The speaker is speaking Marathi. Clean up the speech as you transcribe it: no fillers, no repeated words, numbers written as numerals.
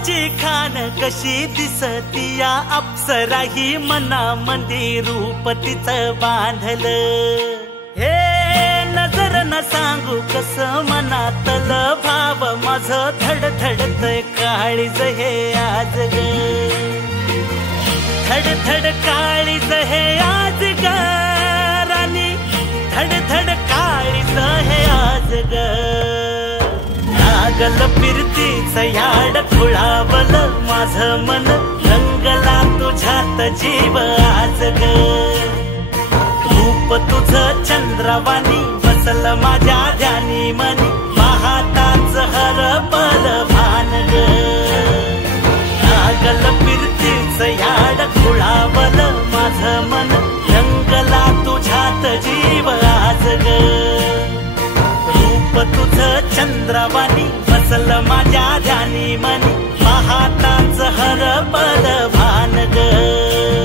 रूपाची खान कशी दिसती या अप्सरा ही मनामध्ये रूप तिचं बांधलं। हे नजर न सांगू कस मनातलं भाव माझं धडधडतय काळीज हे आज ग, धडधड काळीज हे आज ग राणी, धडधड काळीज हे आज ग। लागल फिरतीच याड खुळावल माझं मन, रंगला तुझ्यात जीव आज ग। रूप तुझं चंद्रवाणी बसल माझ्या ध्यानी मनी, पाहताच हरपल भान ग। लागल फिरतीच याड खुळावल माझं मन, रंगला तुझ्यात जीव आज ग। रूप तुझं चंद्रवाणी बसल माझ्या ध्यानी मनी, पाहताच हरपल भान ग।